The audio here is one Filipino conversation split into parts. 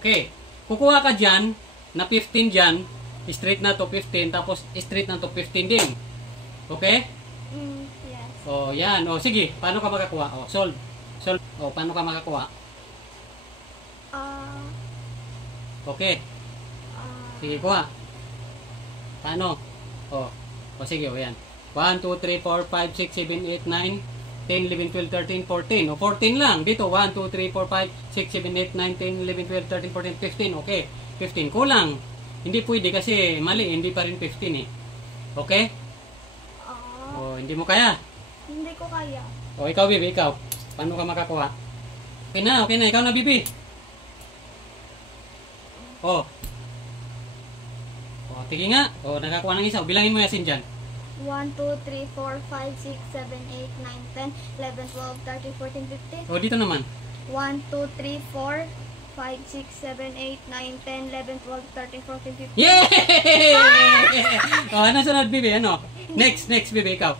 Okay. Kukuha ka dyan, na 15 dyan, straight na to 15, tapos straight na to 15 din. Okay? Yes. O, yan. O, sige. Paano ka makakuha? O, solve. Solve. O, paano ka makakuha? Okay. Sige, kuha. Paano? O, sige, o, yan. 1, 2, 3, 4, 5, 6, 7, 8, 9, 10, 11, 12, 13, 14. O, 14 lang. Dito, 1, 2, 3, 4, 5, 6, 7, 8, 9, 10, 11, 12, 13, 14, 15. Okay. 15. Kulang. Hindi pwede kasi mali. Hindi pa rin 15 eh. Okay? O, hindi mo kaya? Hindi ko kaya. O, ikaw, Bibi, ikaw. Paano ka makakuha? Okay na. Ikaw na, Bibi. O. O, tingin nga. O, nakakuha ng isa. O, bilangin mo yasin dyan. 1, 2, 3, 4, 5, 6, 7, 8, 9, 10, 11, 12, 13, 14, 15. O, dito naman. 1, 2, 3, 4, 5, 6, 7, 8, 9, 10, 11, 12, 13, 14, 15. Yay! O, ano sunod, Bibi? Ano? Next, Bibi, ikaw.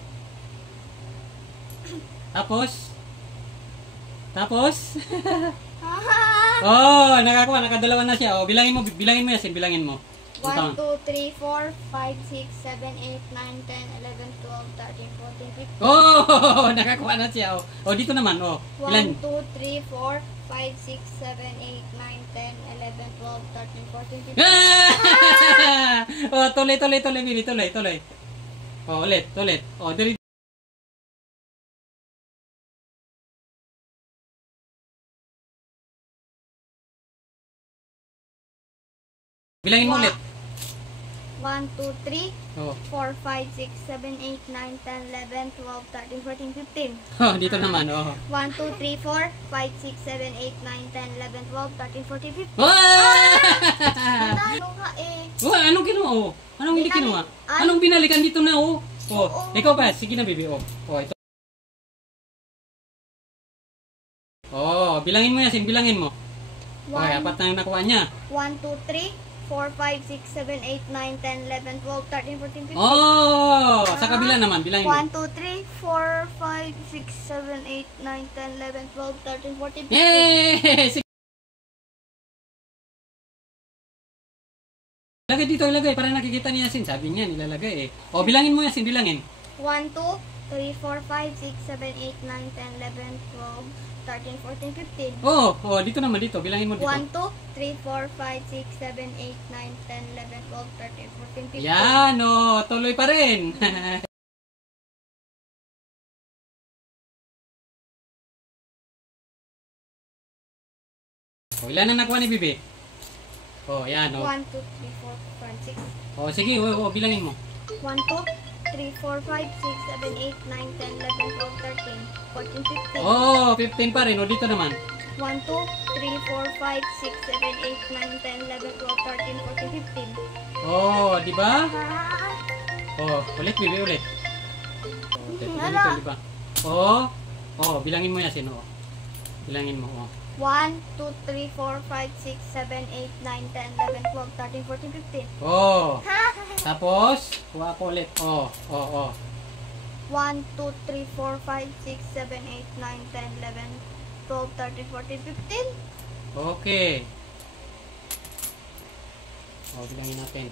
Tapos? Oh, nakakuha. Nakadalawa na siya. O, bilangin mo yasin. Bilangin mo. 1, 2, 3, 4, 5, 6, 7, 8, 9, 10, 11, 12, 13, 14, 15. Oh, nakakuha na siya. O, dito naman. O, 1, 2, 3, 4, 5, 6, 7, 8, 9, 10, 11, 12, 13, 14, 15. O, tuloy, Bibi. Tuloy. O, ulit. O, dali. Bilangin mo ulit. 1, 2, 3, Oh. 4, 5, 6, 7, 8, 9, 10, 11, 12, 13, 14, 15. Oh, dito naman. Oh. 1, 2, 3, 4, 5, 6, 7, 8, 9, 10, 11, 12, 13, 14, 15. Ano ka eh? Oh, anong ginawa? Oh? Anong hindi ginawa? Anong binalikan dito na? Oh, ikaw pa. Sige na, Bibi. Oh, ito. Oh, bilangin mo yasin. Bilangin mo. Okay, apat na yung nakuha niya. 1, 2, 3, 4, 5, 6, 7, 8, 9, 10, 11, 12, 13, 14, 15. Oh, sa kabila naman, bilangin mo. 1, 2, 3, 4, 5, 6, 7, 8, 9, 10, 11, 12, 13, 14, 15. Yay! Sige. Ilagay dito, ilagay. Para nakikita ni Yasin. Sabi niya, nilalagay eh. O, bilangin mo Yasin, bilangin. 1, 2, 3, 4, 5, 6, 7, 8, 9, 10, 11, 12, 13, 14, 15. Oh, dito naman, dito. Bilangin mo dito. 1, 2, 3, 4, 5, 6, 7, 8, 9, 10, 11, 12, 13, 14, 15. Yan, tuloy pa rin. O, ilan na nakuha ni Bibi? O, yan, 1, 2, 3, 4, 5, 6. O, sige, bilangin mo. 1, 2, 3, 4, 5, 6, 7, 8, 9, 10, 11, 12, 13, 14, 15. Oh, 15 pa rin. O, dito naman. 1, 2, 3, 4, 5, 6, 7, 8, 9, 10, 11, 12, 13, 14, 15. Oh, di ba? Oh, ulit, Bibi, ulit. Oh, dito, di ba? Oh, bilangin mo Yasin, Bilangin mo, 1, 2, 3, 4, 5, 6, 7, 8, 9, 10, 11, 12, 13, 14, 15. Oh. Tapos, kuha ko ulit. 1, 2, 3, 4, 5, 6, 7, 8, 9, 10, 11, 12, 13, 14, 15. Okay. Bilangin natin.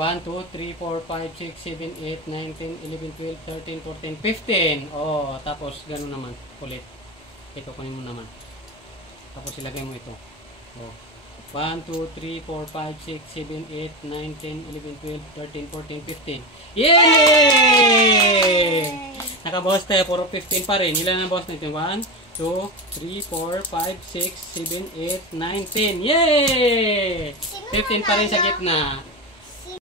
1, 2, 3, 4, 5, 6, 7, 8, 9, 10, 11, 12, 13, 14, 15. Tapos gano'n naman. Ulit. Ito, kunin mo naman. Tapos ilagay mo ito. 1, 2, 3, 4, 5, 6, 7, 8, 9, 10, 11, 12, 13, 14, 15. Yay! Nakabawas tayo. Puro 15 pa rin. Ilan ang bawas natin? 1, 2, 3, 4, 5, 6, 7, 8, 9, 10. Yay! 15 pa rin sa gitna.